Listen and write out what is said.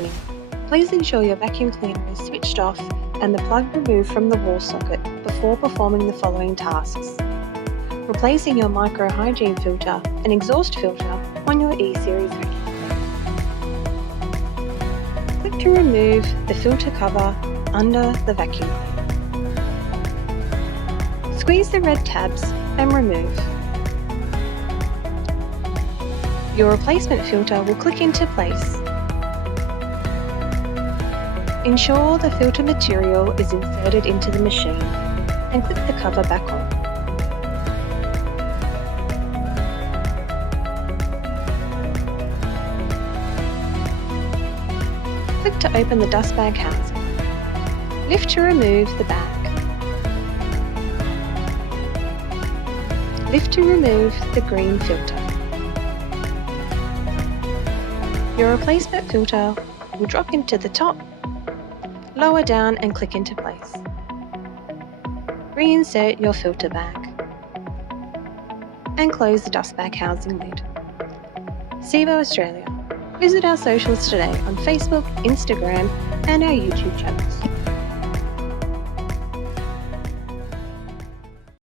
running. Please ensure your vacuum cleaner is switched off and the plug removed from the wall socket before performing the following tasks. Replacing your micro-hygiene filter and exhaust filter on your E-Series vacuum cleaner. Click to remove the filter cover under the vacuum cleaner. Squeeze the red tabs and remove. Your replacement filter will click into place. Ensure the filter material is inserted into the machine and clip the cover back on. Click to open the dust bag housing. Lift to remove the bag. Lift to remove the green filter. Your replacement filter will drop into the top, lower down and click into place. Reinsert your filter bag and close the dust bag housing lid. SEBO Australia. Visit our socials today on Facebook, Instagram and our YouTube channels.